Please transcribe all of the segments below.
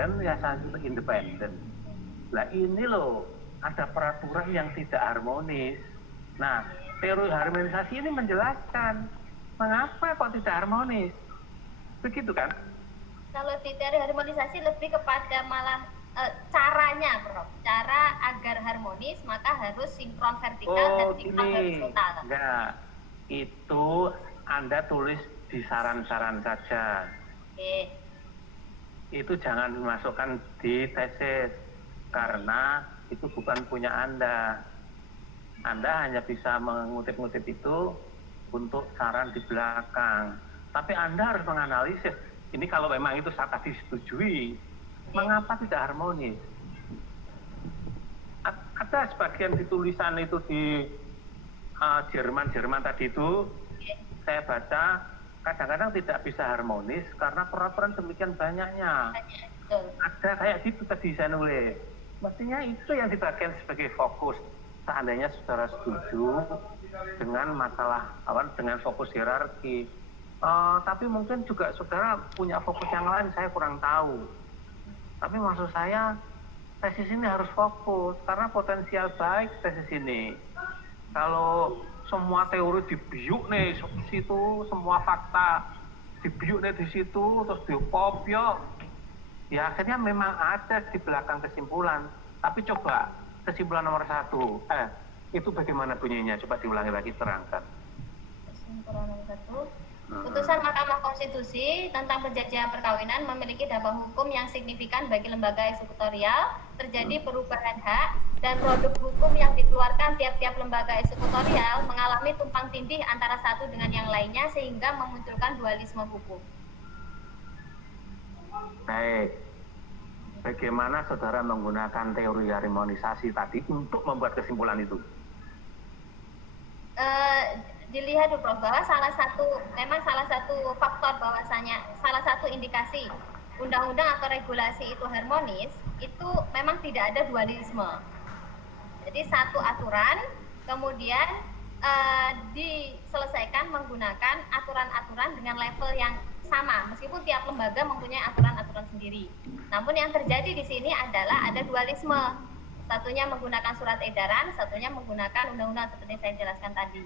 independen, ya satu independen. Nah ini loh, ada peraturan yang tidak harmonis. Nah, teori harmonisasi ini menjelaskan mengapa kok tidak harmonis. Begitu kan? Kalau di teori harmonisasi lebih kepada malah caranya, Prof. Cara agar harmonis maka harus sinkron vertikal dan sinkron horizontal. Enggak. Itu Anda tulis di saran-saran saja. Oke. Itu jangan dimasukkan di tesis karena itu bukan punya Anda. Anda hanya bisa mengutip-ngutip itu untuk saran di belakang. Tapi Anda harus menganalisis. Ini kalau memang itu tadi disetujui, mengapa tidak harmonis? Ada sebagian di tulisan itu di Jerman tadi itu, saya baca kadang-kadang tidak bisa harmonis karena peraturan demikian banyaknya. Ada kayak gitu tadi saya nulis. Mestinya itu yang dibagikan sebagai fokus. Seandainya saudara setuju dengan masalah dengan fokus hierarki, tapi mungkin juga saudara punya fokus yang lain, saya kurang tahu. Tapi maksud saya tesis ini harus fokus karena potensial baik tesis ini. Kalau semua teori dibiuk nih di situ, semua fakta dibiuk nih di situ, terus dikopiok, ya akhirnya memang ada di belakang kesimpulan. Tapi coba kesimpulan nomor 1, itu bagaimana bunyinya? Coba diulangi lagi, terangkan. Kesimpulan nomor 1. Putusan Mahkamah Konstitusi tentang perjanjian perkawinan memiliki dampak hukum yang signifikan bagi lembaga eksekutorial. Terjadi perubahan hak dan produk hukum yang dikeluarkan tiap-tiap lembaga eksekutorial mengalami tumpang tindih antara satu dengan yang lainnya sehingga memunculkan dualisme hukum. Baik. Bagaimana saudara menggunakan teori harmonisasi tadi untuk membuat kesimpulan itu? Dilihat Prof, bahwa salah satu faktor bahwasanya salah satu indikasi undang-undang atau regulasi itu harmonis itu memang tidak ada dualisme. Jadi satu aturan kemudian diselesaikan menggunakan aturan-aturan dengan level yang sama meskipun tiap lembaga mempunyai aturan-aturan sendiri. Namun yang terjadi di sini adalah ada dualisme. Satunya menggunakan surat edaran, satunya menggunakan undang-undang seperti yang saya jelaskan tadi.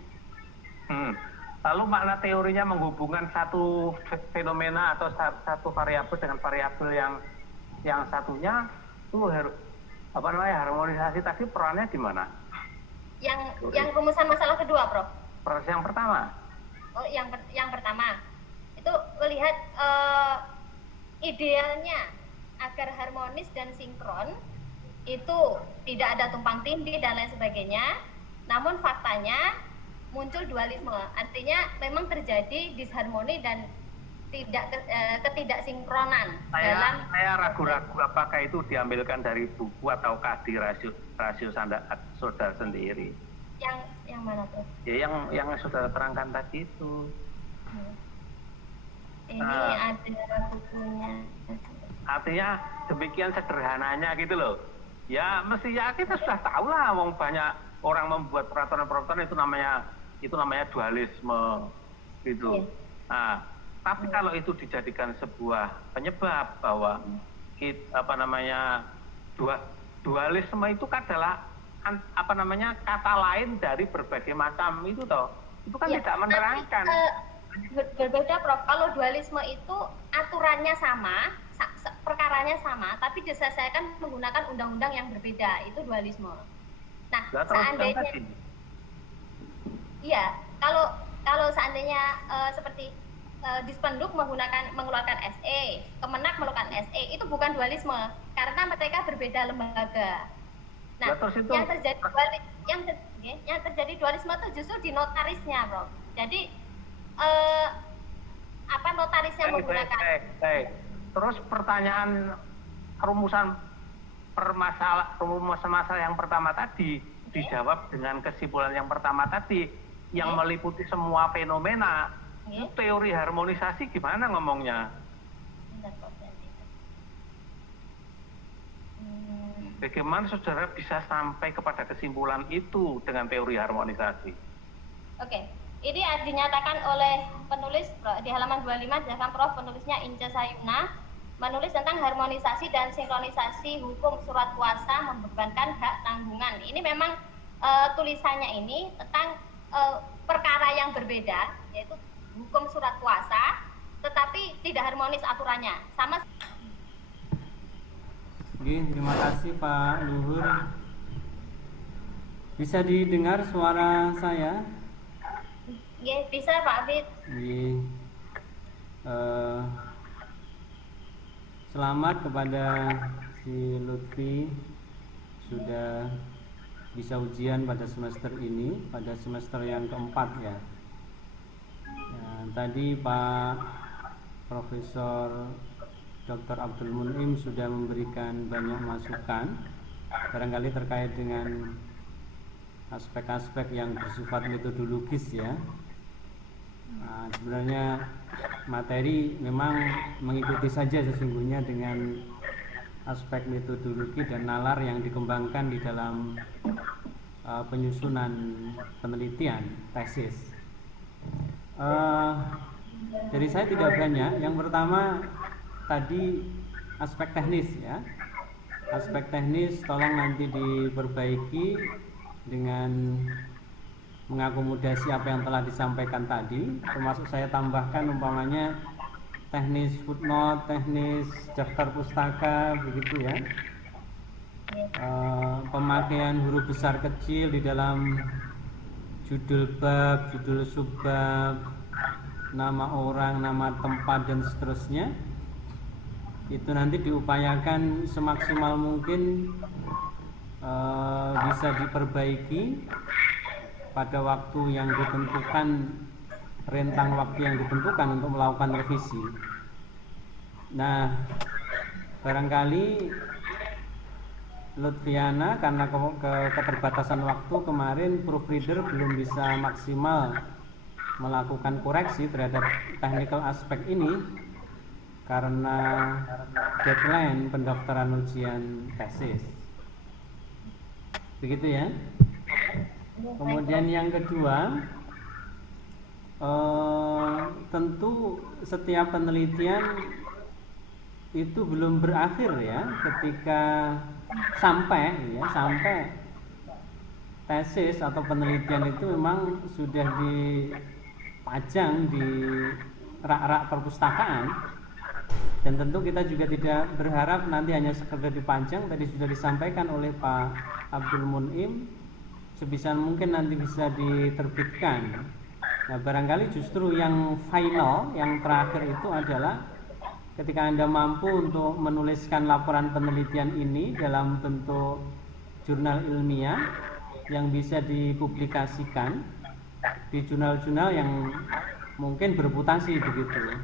Lalu makna teorinya menghubungkan satu fenomena atau satu variabel dengan variabel yang satunya itu harmonisasi tadi perannya di mana? Yang rumusan masalah kedua, Prof. Proses yang pertama. Oh, yang pertama itu melihat idealnya agar harmonis dan sinkron itu tidak ada tumpang tindih dan lain sebagainya. Namun faktanya muncul dualisme, artinya memang terjadi disharmoni dan ketidaksinkronan. Saya ragu-ragu apakah itu diambilkan dari buku ataukah di rasio saudara sendiri. Yang mana tuh? Ya yang saudara terangkan tadi itu. Ini ada bukunya. Artinya demikian sederhananya gitu loh. Ya mestinya kita sudah tahu lah, banyak orang membuat peraturan-peraturan itu namanya dualisme gitu. Nah, tapi kalau itu dijadikan sebuah penyebab bahwa dualisme itu adalah kata lain dari berbagai macam itu toh. Itu kan tidak menerangkan. Berbeda, Prof. Kalau dualisme itu aturannya sama, perkaranya sama, tapi diselesaikan menggunakan undang-undang yang berbeda, itu dualisme. Nah, seandainya iya, kalau seandainya seperti Dispenduk mengeluarkan SE, Kemenak mengeluarkan SE, itu bukan dualisme karena mereka berbeda lembaga. Nah, yang terjadi dualisme itu justru di notarisnya, Bro. Jadi notarisnya menggunakan. Baik. Terus pertanyaan rumusan masalah yang pertama tadi dijawab dengan kesimpulan yang pertama tadi yang meliputi semua fenomena. Itu teori harmonisasi gimana ngomongnya? Bagaimana saudara bisa sampai kepada kesimpulan itu dengan teori harmonisasi? Oke, ini dinyatakan oleh penulis di halaman 25, dinyatakan Prof. penulisnya Ince Sayuna menulis tentang harmonisasi dan sinkronisasi hukum surat kuasa membebankan hak tanggungan. Ini memang tulisannya ini tentang perkara yang berbeda, yaitu hukum surat kuasa, tetapi tidak harmonis aturannya. Sama. Oke, terima kasih Pak Luhur. Bisa didengar suara saya? Oke, bisa Pak Afid. Selamat kepada si Lutfi sudah bisa ujian pada semester ini, pada semester yang keempat ya. Tadi Pak Profesor Dr. Abdul Mun'im sudah memberikan banyak masukan, barangkali terkait dengan aspek-aspek yang bersifat metodologis ya. Sebenarnya materi memang mengikuti saja sesungguhnya dengan aspek metodologi dan nalar yang dikembangkan di dalam penyusunan penelitian tesis. Dari saya tidak banyak. Yang pertama tadi aspek teknis ya. Aspek teknis tolong nanti diperbaiki dengan mengakomodasi apa yang telah disampaikan tadi, termasuk saya tambahkan umpamanya teknis footnote, teknis daftar pustaka begitu ya. Pemakaian huruf besar kecil di dalam judul bab, judul subbab, nama orang, nama tempat dan seterusnya. Itu nanti diupayakan semaksimal mungkin bisa diperbaiki pada waktu yang ditentukan, rentang waktu yang ditentukan untuk melakukan revisi. Nah, barangkali Lutfiana karena keterbatasan waktu kemarin proofreader belum bisa maksimal melakukan koreksi terhadap technical aspek ini karena deadline pendaftaran ujian tesis. Begitu ya. Kemudian yang kedua, tentu setiap penelitian itu belum berakhir ya ketika sampai tesis atau penelitian itu memang sudah dipajang di rak-rak perpustakaan, dan tentu kita juga tidak berharap nanti hanya sekedar dipajang. Tadi sudah disampaikan oleh Pak Abdul Mun'im, sebisa mungkin nanti bisa diterbitkan. Nah, barangkali justru yang final, yang terakhir itu adalah ketika Anda mampu untuk menuliskan laporan penelitian ini dalam bentuk jurnal ilmiah yang bisa dipublikasikan di jurnal-jurnal yang mungkin bereputasi begitu.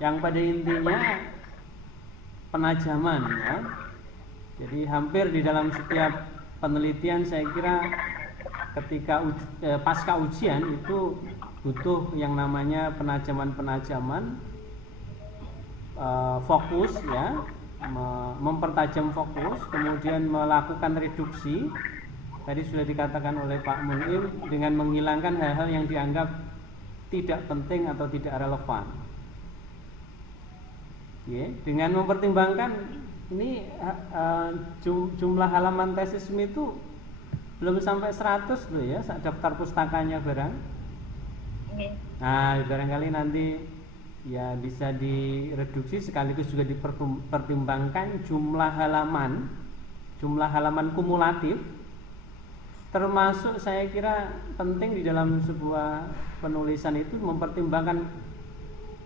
Yang pada intinya penajaman ya. Jadi hampir di dalam setiap penelitian saya kira ketika pasca ujian itu butuh yang namanya penajaman fokus ya, mempertajam fokus, kemudian melakukan reduksi. Tadi sudah dikatakan oleh Pak Mun'im, dengan menghilangkan hal-hal yang dianggap tidak penting atau tidak relevan. Dengan mempertimbangkan ini jumlah halaman tesis itu belum sampai 100 loh ya, daftar pustakanya barang. Nah, barangkali nanti ya bisa direduksi, sekaligus juga dipertimbangkan jumlah halaman kumulatif, termasuk saya kira penting di dalam sebuah penulisan itu mempertimbangkan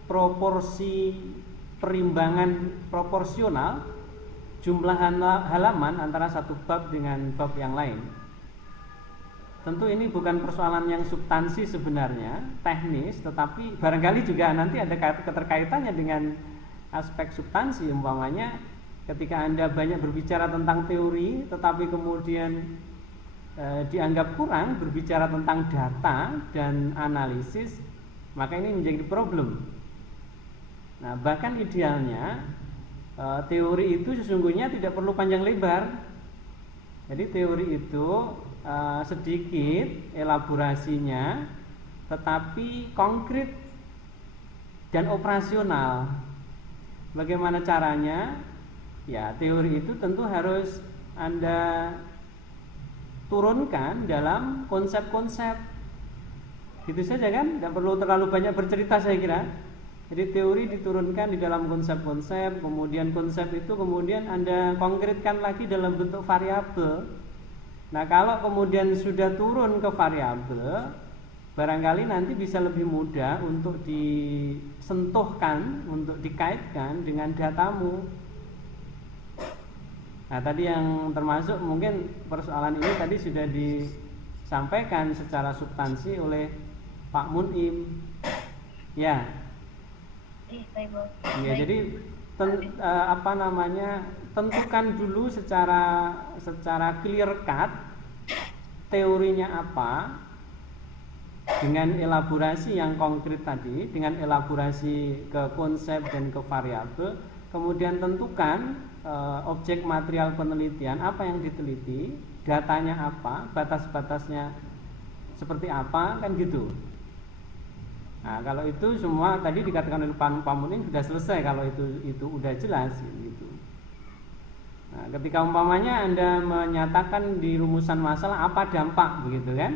proporsi perimbangan proporsional jumlah halaman antara satu bab dengan bab yang lain. Tentu ini bukan persoalan yang substansi sebenarnya, teknis, tetapi barangkali juga nanti ada keterkaitannya dengan aspek substansi. Umpamanya ketika Anda banyak berbicara tentang teori tetapi kemudian dianggap kurang berbicara tentang data dan analisis, maka ini menjadi problem. Nah, bahkan idealnya teori itu sesungguhnya tidak perlu panjang lebar. Jadi teori itu sedikit elaborasinya, tetapi konkret dan operasional. Bagaimana caranya? Ya, teori itu tentu harus Anda turunkan dalam konsep-konsep. Gitu saja kan? Tidak perlu terlalu banyak bercerita saya kira. Jadi teori diturunkan di dalam konsep-konsep, kemudian konsep itu kemudian Anda konkretkan lagi dalam bentuk variabel. Nah, kalau kemudian sudah turun ke variabel, barangkali nanti bisa lebih mudah untuk disentuhkan, untuk dikaitkan dengan datamu. Nah, tadi yang termasuk mungkin persoalan ini tadi sudah disampaikan secara substansi oleh Pak Munim. Ya. Ya, jadi tentukan dulu secara clear cut teorinya apa dengan elaborasi yang konkret tadi, dengan elaborasi ke konsep dan ke variabel, kemudian tentukan objek material penelitian apa yang diteliti, datanya apa, batas-batasnya seperti apa, kan gitu. Nah, kalau itu semua tadi dikatakan oleh Pak Munin sudah selesai, kalau itu udah jelas gitu. Nah, ketika umpamanya Anda menyatakan di rumusan masalah apa dampak begitu kan?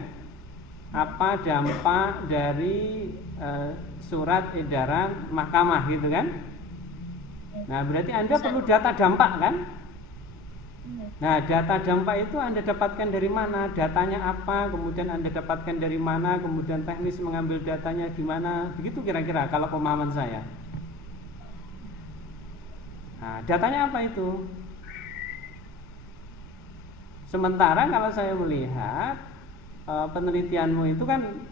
Apa dampak dari surat edaran mahkamah gitu kan? Nah, berarti Anda perlu data dampak kan? Nah, data dampak itu Anda dapatkan dari mana? Datanya apa? Kemudian Anda dapatkan dari mana? Kemudian teknis mengambil datanya gimana? Begitu kira-kira kalau pemahaman saya. Nah, datanya apa itu? Sementara kalau saya melihat penelitianmu itu kan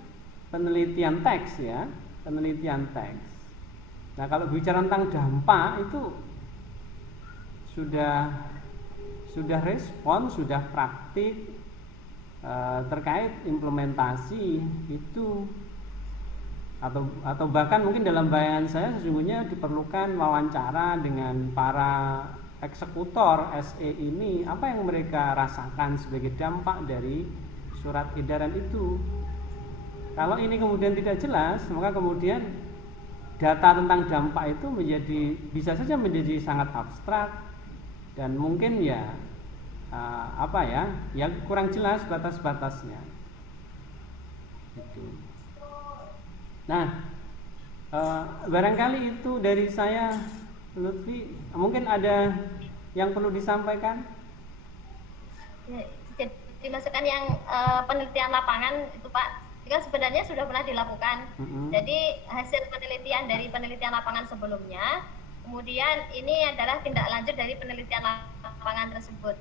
penelitian teks ya, penelitian teks. Nah, kalau bicara tentang dampak itu sudah respon, sudah praktik terkait implementasi itu, atau bahkan mungkin dalam bayangan saya sesungguhnya diperlukan wawancara dengan para eksekutor SE ini, apa yang mereka rasakan sebagai dampak dari surat edaran itu. Kalau ini kemudian tidak jelas, maka kemudian data tentang dampak itu bisa saja menjadi sangat abstrak dan mungkin ya kurang jelas batas-batasnya. Gitu. Nah, barangkali itu dari saya, Lutfi. Mungkin ada yang perlu disampaikan? Jadi masukan yang penelitian lapangan itu Pak, itu kan sebenarnya sudah pernah dilakukan. Jadi hasil penelitian dari penelitian lapangan sebelumnya, kemudian ini adalah tindak lanjut dari penelitian lapangan tersebut.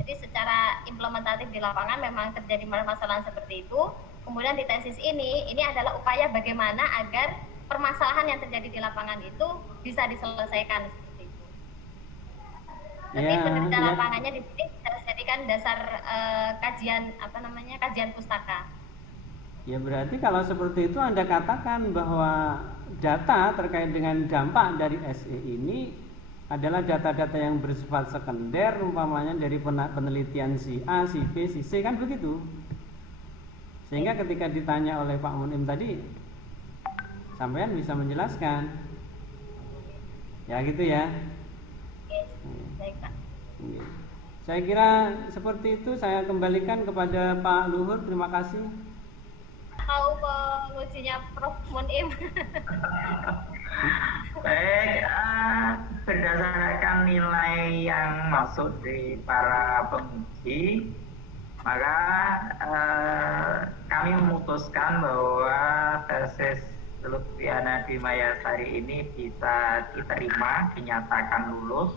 Jadi secara implementatif di lapangan memang terjadi permasalahan seperti itu. Kemudian di tesis ini adalah upaya bagaimana agar permasalahan yang terjadi di lapangan itu bisa diselesaikan seperti itu. Tapi penelitian lapangannya di sini bisa dijadikan dasar kajian pustaka. Ya, berarti kalau seperti itu Anda katakan bahwa data terkait dengan dampak dari SE ini adalah data-data yang bersifat sekunder, umpamanya dari penelitian si A, si B, si C, kan begitu. Sehingga ketika ditanya oleh Pak Munim tadi, sampean bisa menjelaskan. Ya gitu ya. Baik, Pak. Saya kira seperti itu, saya kembalikan kepada Pak Luhur, terima kasih. Tahu pengujinya Prof. Munim. Baik, berdasarkan nilai yang masuk dari para penguji, maka kami memutuskan bahwa tesis Lutfiana Dwimayasari ini bisa diterima, dinyatakan lulus.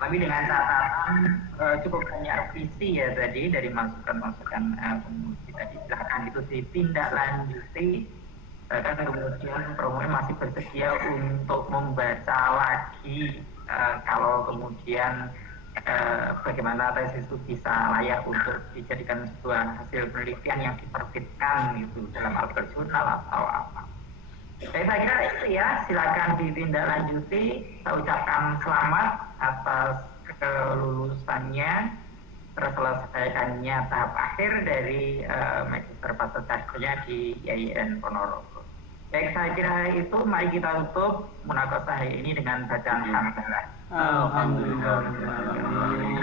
Tapi dengan catatan cukup banyak visi ya tadi dari masukan-masukan penguji tadi, silahkan itu ditindaklanjuti. Bahkan kemudian Prof. masih bersedia untuk membaca lagi kalau kemudian bagaimana tesis itu bisa layak untuk dijadikan sebuah hasil penelitian yang diterbitkan itu dalam artikel jurnal atau apa. Saya kira itu ya, silakan ditindaklanjuti. Saya ucapkan selamat atas kelulusannya, terselesaikannya tahap akhir dari magister patentasnya di IAIN Ponorogo. Baik, saya kira itu. Mari kita tutup munakosah ini dengan bacaan hamdalah. Alhamdulillah.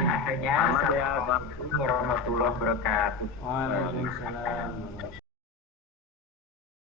Akhirnya, assalamualaikum warahmatullahi wabarakatuh. Waalaikumsalam.